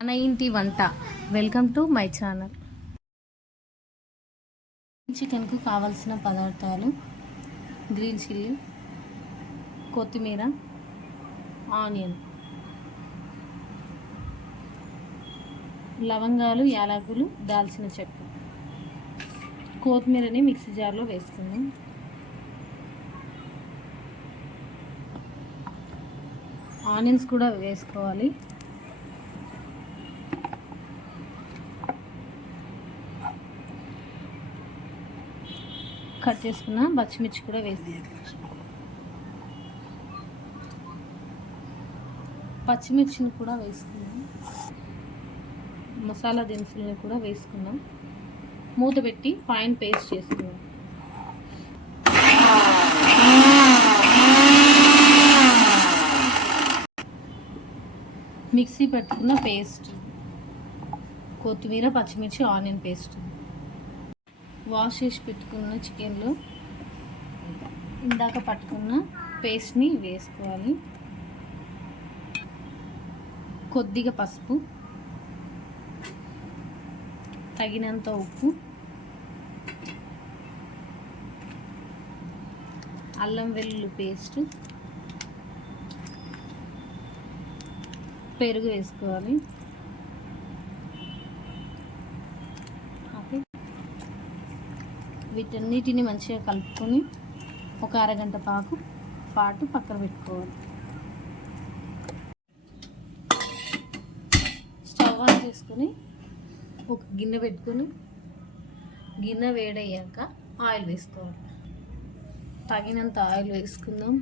మన ఇంటి వంట. Welcome to my channel. చికెన్కు కావాల్సిన పదార్థాలు: గ్రీన్ చిల్లీ, కొత్తిమీర, ఆనియన్, లవంగాలు, యాలకులు, దాల్చిన చెక్క. కొత్తిమీరని మిక్సీ జార్లో వేసుకుందాం. ఆనియన్స్ కూడా వేసుకోవాలి. కట్ చేసుకున్న పచ్చిమిర్చి కూడా పచ్చిమిర్చిని కూడా వేసుకున్నాం. మసాలా దినుసులను కూడా వేసుకున్నాం. మూత పెట్టి ఫైన్ పేస్ట్ చేసుకున్నాం. మిక్సీ పట్టుకున్న పేస్ట్, కొత్తిమీర, పచ్చిమిర్చి, ఆనియన్ పేస్ట్. వాష్ చేసి పెట్టుకున్న చికెన్లో ఇందాక పట్టుకున్న పేస్ట్ని వేసుకోవాలి. కొద్దిగా పసుపు, తగినంత ఉప్పు, అల్లం వెల్లుల్లి పేస్ట్, పెరుగు వేసుకోవాలి. వీటన్నిటిని మంచిగా కలుపుకొని ఒక అరగంట పాటు పక్కన పెట్టుకోవాలి. స్టవ్ ఆన్ చేసుకొని ఒక గిన్నె పెట్టుకొని గిన్నె వేడయ్యాక ఆయిల్ వేసుకోవాలి. తగినంత ఆయిల్ వేసుకుందాం.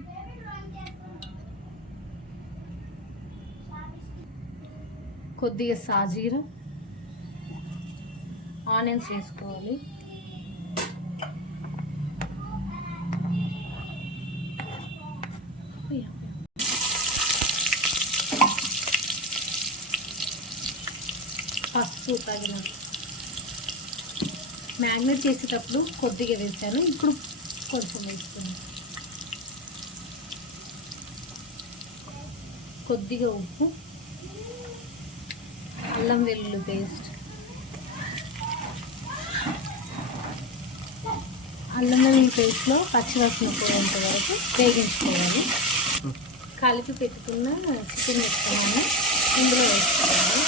కొద్దిగా సాజీర, ఆనియన్స్ వేసుకోవాలి. పసుపు తగినంత. మ్యాగ్నేట్ చేసేటప్పుడు కొద్దిగా వేసాను, ఇప్పుడు కొంచెం వేసుకున్నాను. కొద్దిగా ఉప్పు, అల్లం వెల్లుల్లి పేస్ట్, అల్లం వెల్లుల్లి పేస్ట్లో పచ్చివాసన పోయేంత వరకు వేగించుకోవాలి. కలిపి పెట్టుకున్న చికెన్ వేసుకోవాలి, ఇందులో వేసుకోవాలి.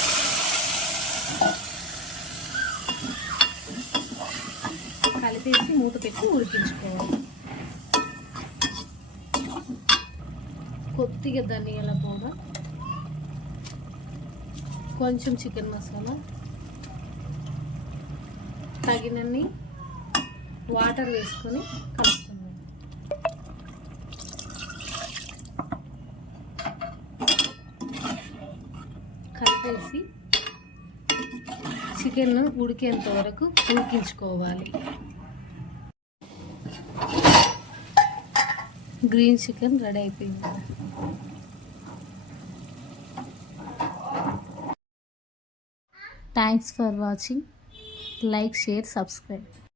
కలిపేసి మూత పెట్టి ఉడికించుకోవాలి. కొద్దిగా ధనియాల పౌడర్, కొంచెం చికెన్ మసాలా, తగినన్ని వాటర్ వేసుకొని కలుపుకుందాం. కలిపేసి చికెన్ ఉడికేంత వరకు ఉడికించుకోవాలి. గ్రీన్ చికెన్ రెడీ అయిపోయింది. Thanks for watching. Like, share, subscribe.